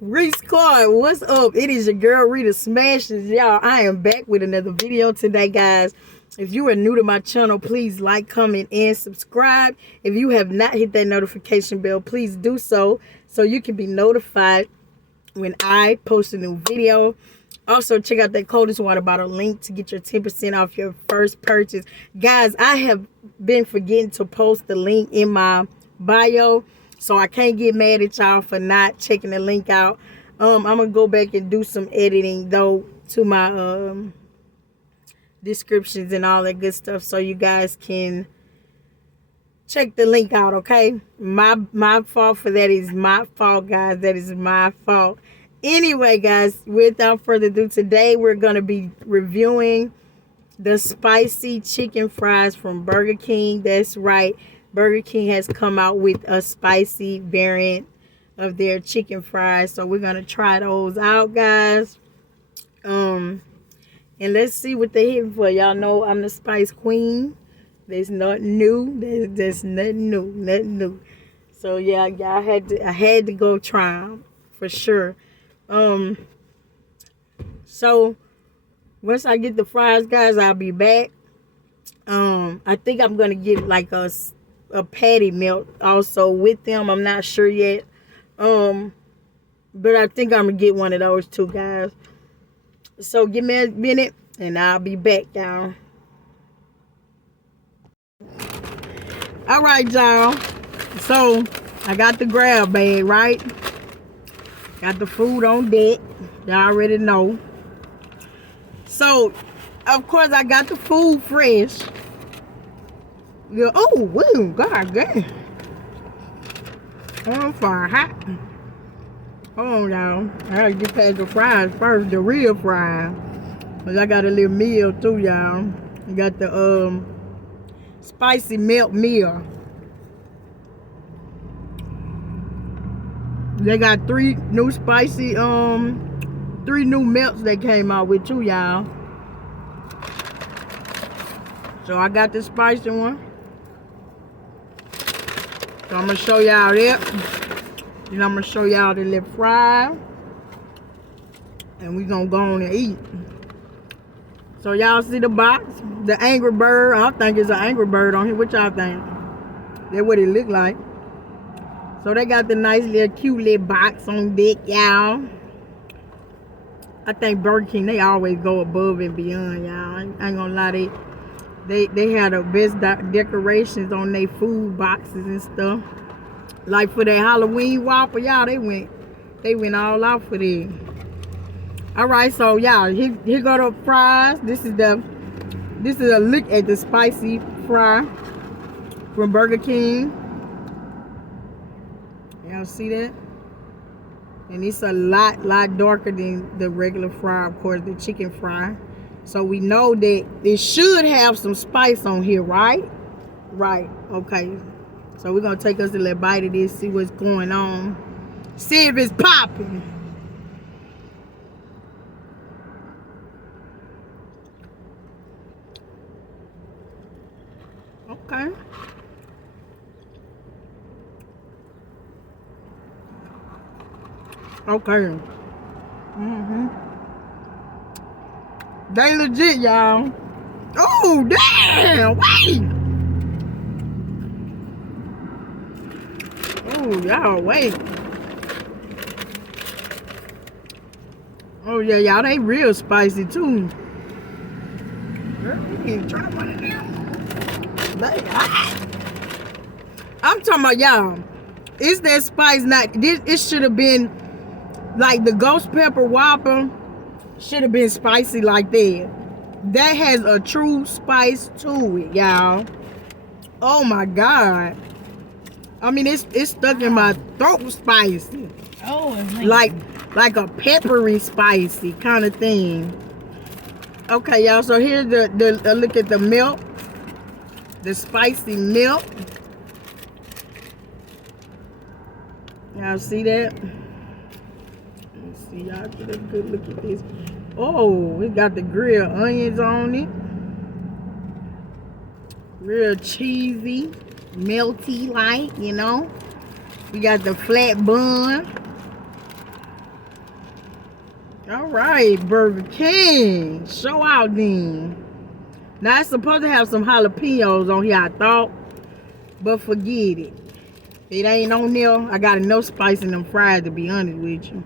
Reese Clark, what's up? It is your girl Rita Smashes. Y'all, I am back with another video today, guys. If you are new to my channel, please like, comment, and subscribe. If you have not hit that notification bell, please do so you can be notified when I post a new video. Also, check out that coldest water bottle link to get your 10% off your first purchase. Guys, I have been forgetting to post the link in my bio, so I can't get mad at y'all for not checking the link out. I'm gonna go back and do some editing though to my descriptions and all that good stuff, so you guys can check the link out. Okay, my fault for that. Is my fault, guys. That is my fault. Anyway, guys, without further ado, today we're gonna be reviewing the spicy chicken fries from Burger King. That's right, Burger King has come out with a spicy variant of their chicken fries, so we're gonna try those out, guys. And let's see what they're hitting for. Y'all know I'm the spice queen. There's nothing new. There's nothing new. So yeah, I had to go try them for sure. So once I get the fries, guys, I'll be back. I think I'm gonna get like a patty melt also with them. I'm not sure yet. But I think I'm gonna get one of those too, guys. So give me a minute and I'll be back, y'all. All right, y'all. So I got the grab bag, right? Got the food on deck. Y'all already know. So, of course, I got the food fresh. Yeah, oh, whoa, god damn. I'm fire hot. Hold on, y'all. I gotta get past the fries first, the real fries. Cause I got a little meal too, y'all. I got the spicy melt meal. They got three new melts they came out with too, y'all. So I got the spicy one. So I'm gonna show y'all that. Then I'm gonna show y'all the little fry. And we gonna go on and eat. So y'all see the box? The Angry Bird. I think it's an Angry Bird on here. What y'all think? That's what it look like. So they got the nice little cute little box on deck, y'all. I think Burger King, they always go above and beyond, y'all. I ain't gonna lie, they had the best decorations on their food boxes and stuff. Like for that Halloween Whopper, y'all, they went all out for that. All right, so y'all, here go the fries. This is a look at the spicy fry from Burger King. Y'all see that? And it's a lot darker than the regular fry, of course, the chicken fry. So we know that it should have some spice on here, right? Right, okay. So we're gonna take us a little bite of this, see what's going on. See if it's popping. Okay. Okay. They legit, y'all. Oh, damn! Wait! Oh, y'all, wait. Oh, yeah, y'all, they real spicy, too. Girl, we need to try one of them. They hot. I'm talking about, y'all. It's that spice, it should have been like the ghost pepper Whopper should have been spicy like that. That has a true spice to it, y'all. Oh my god. I mean, it's stuck in my throat spicy. Oh, like a peppery spicy kind of thing. Okay, y'all, so here's the look at the milk. The spicy milk. Y'all see that? Let's see, y'all get a good look at this. Oh, we got the grilled onions on it. Real cheesy, melty like, you know. We got the flat bun. All right, Burger King. Show out then. Now, it's supposed to have some jalapenos on here, I thought. But forget it. It ain't on there. I got enough spice in them fries, to be honest with you.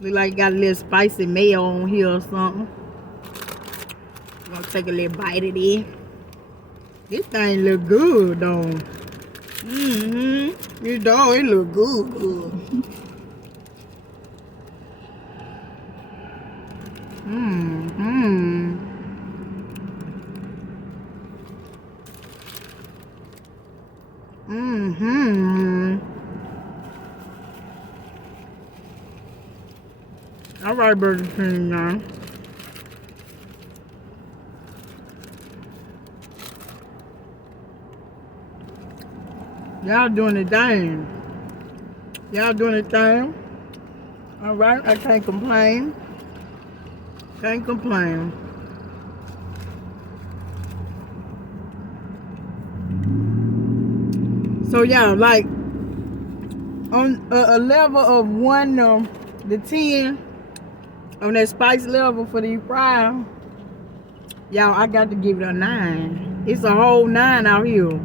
Look like got a little spicy mayo on here or something. Gonna take a little bite of it. This thing look good, though. It don't. It look good. All right, Burger King now. Y'all doing the thing. Y'all doing the thing. All right, I can't complain. Can't complain. So yeah, like on a level of 1 to 10, on that spice level for these fries, y'all, I got to give it a 9. It's a whole 9 out here.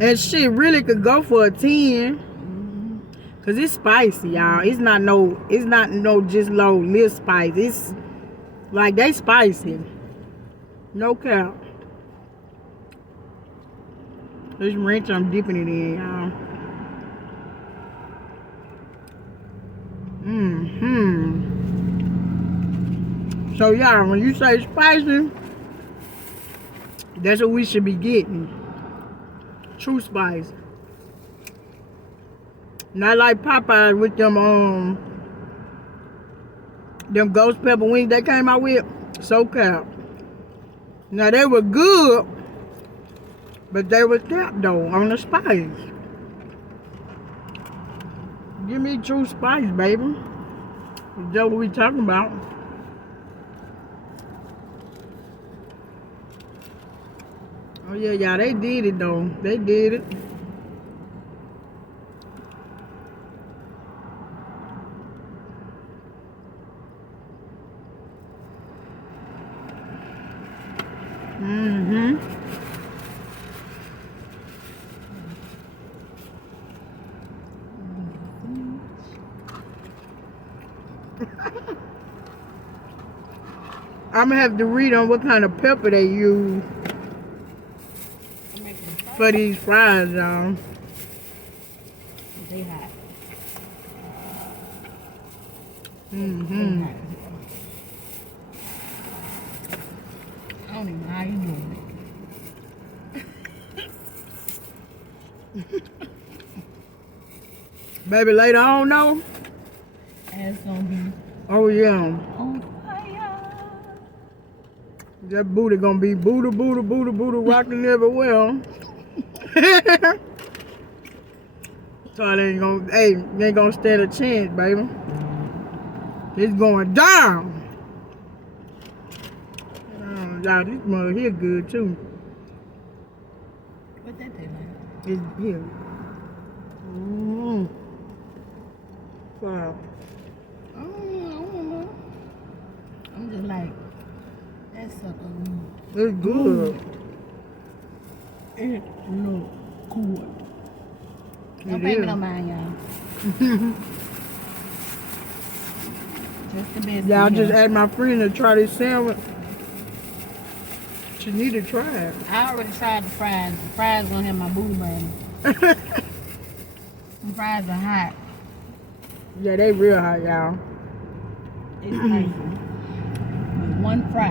And shit really could go for a 10. Cause it's spicy, y'all. It's not no just low lip spice. It's like they spicy. No cap. This ranch I'm dipping it in, y'all. So y'all, when you say spicy, that's what we should be getting. True spice. Not like Popeyes with them ghost pepper wings they came out with. So cap. Now they were good, but they were capped though on the spice. Give me true spice, baby. That's what we talking about. Oh yeah, y'all, they did it though. They did it. I'm gonna have to read on what kind of pepper they use for these fries, y'all. They hot. I don't even know how you doing it. Baby, later on, no? And it's gonna be Oh yeah. on fire. That booty gonna be booty rocking everywhere. So it ain't gonna, hey, they ain't gonna stand a chance, baby. It's going down. Y'all, this mother here good too. What that taste like? It's here. Wow. I don't know. I'm just like, that's something. It's good. It look good. Don't pay me no mind, y'all. Just the best. Y'all just asked my friend to try this sandwich. She need to try it. I already tried the fries. The fries gonna have my booty burning. The fries are hot. Yeah, they real hot, y'all. It's spicy. With one fry.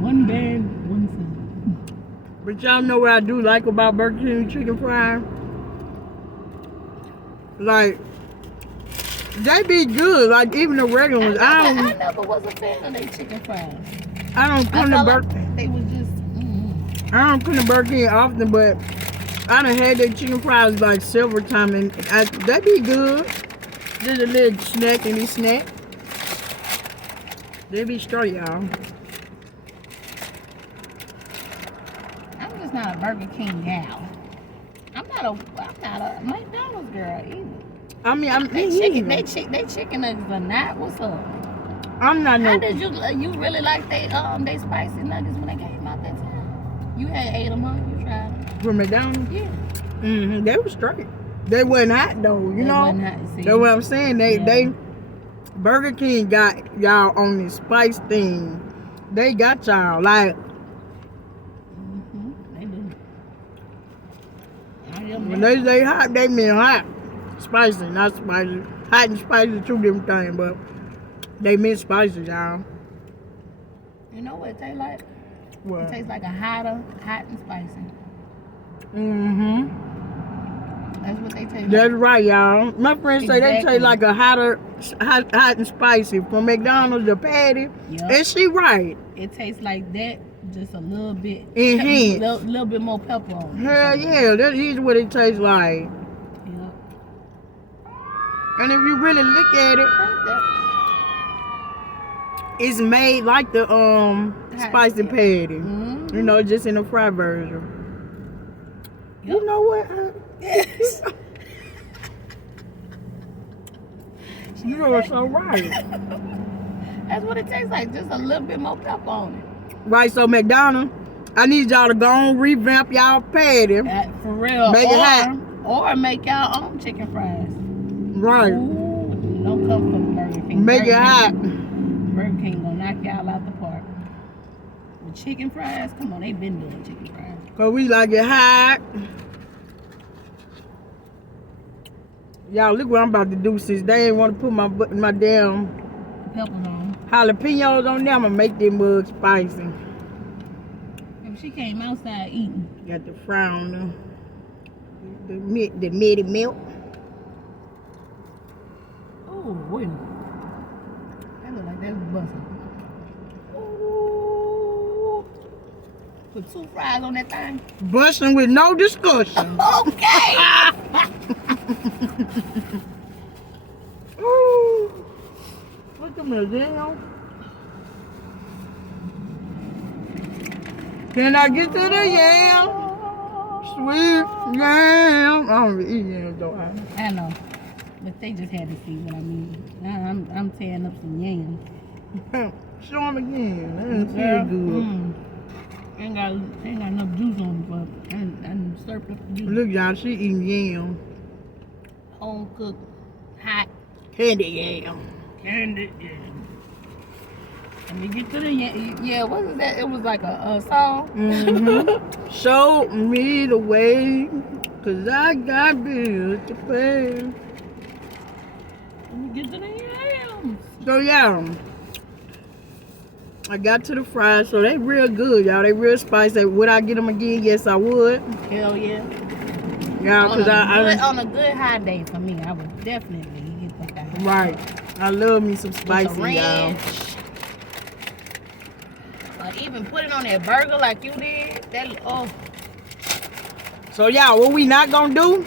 One bag, one side. But y'all know what I do like about Burger King chicken fries? Like, they be good. Like, even the regular ones. I never was a fan of their chicken fries. I don't come to Burger like they was just. I don't come to Burger King often, but I done had their chicken fries like several times, and they be good. Just a little snack in this snack. They be straight, y'all. I'm just not a Burger King gal. I'm not a McDonald's girl either. I mean, They chicken nuggets are not. What's up? I'm not How no. did you really like they spicy nuggets when they came out that time? You had ate them, huh? You tried them? From McDonald's. Yeah. They were straight. They wasn't hot though. You They know. wasn't hot, see? That's what I'm saying. Yeah. They Burger King got y'all on this spice thing. They got y'all like They do. when they say hot, they mean hot. Spicy, not spicy. Hot and spicy two different things, but they mean spicy, y'all. You know what it tastes like? Well, It tastes like a hot and spicy. That's what they taste That's like. right, y'all. My friends say they Exactly. taste like a hot and spicy from McDonald's, the patty. Yup. And she right. It tastes like that, just a little bit. Enhanced. Little bit more pepper on it. Hell yeah, that is what it tastes like. Yup. And if you really look at it, it's made like the spicy patty. Mm-hmm. You know, just in a fried version. Yup. You know what? Yes. You are so right. That's what it tastes like, just a little bit more pepper on it. Right, so McDonald's, I need y'all to go on revamp y'all patty. For real. Make it hot. Or make y'all own chicken fries. Right. Ooh, don't come from Burger King. Make it Burger hot. King- Burger King gonna knock y'all out the park. The chicken fries, come on, they been doing chicken fries. Cause we like it hot. Y'all look what I'm about to do since they ain't want to put my damn Peppers on. jalapenos on there. I'ma make them mugs spicy. If she came outside eating. Got the frown, the meaty milk. Oh, wait. That look like that's busting. Ooh. Put 2 fries on that thing. Busting with no discussion. Okay. Ooh. Look at me, damn. Can I get to the yam? Sweet yam. I don't really eat yams though. I know. But they just had to see what I mean. I'm tearing up some yams. Show them again. That didn't feel good. Ain't got enough juice on it, but I slurped up the juice. Look, y'all, she eating yam. Home cooked, hot Candy yam. candy yam. Let me get to the yam. Yeah, what was that? It was like a song. Show me the way, 'cause I got bills to pay. Let me get to the yams. So, yeah. I got to the fries, so they real good, y'all. They real spicy. Would I get them again? Yes, I would. Hell yeah. Yeah, On because on a good high day for me, I would definitely get the fries. right. I love me some With the spicy, y'all. ranch. Or even put it on that burger like you did. So, y'all, what we not gonna do?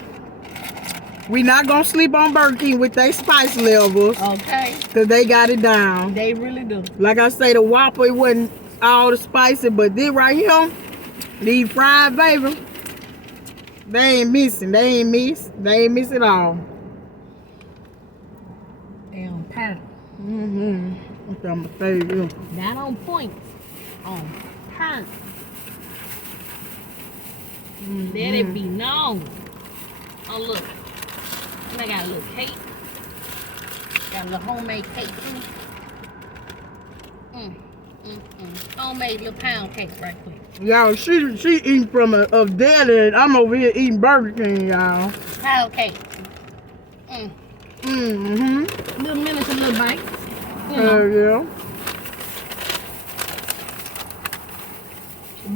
We not gonna sleep on Burger King with their spice levels, Okay. because they got it down. They really do. Like I say, the Whopper, it wasn't all the spicy, but this right here, these fries, baby, they ain't missing. They ain't miss at all. They on pattern. That's my favorite. Not on point. On pattern. Let it be known. Oh, look. And I got a little cake. Got a little homemade cake, too. Homemade little pound cake right quick. Y'all, she eating from a deli, and I'm over here eating Burger King, y'all. Pound cake. Little miniature little bites. You know. Yeah.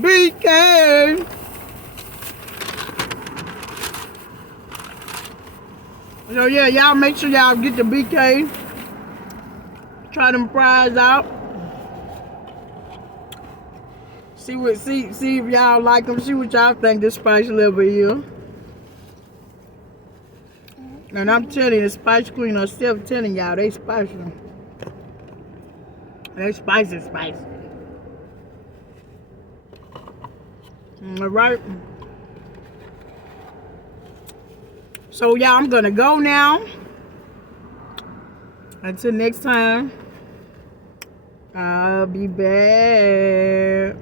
BK. So yeah, y'all make sure y'all get the BK. Try them fries out. See if y'all like them. See what y'all think this spice level is. And I'm telling you, the Spice Queen herself telling y'all they spicy. They spicy. All right. So y'all, I'm gonna go now. Until next time, I'll be back.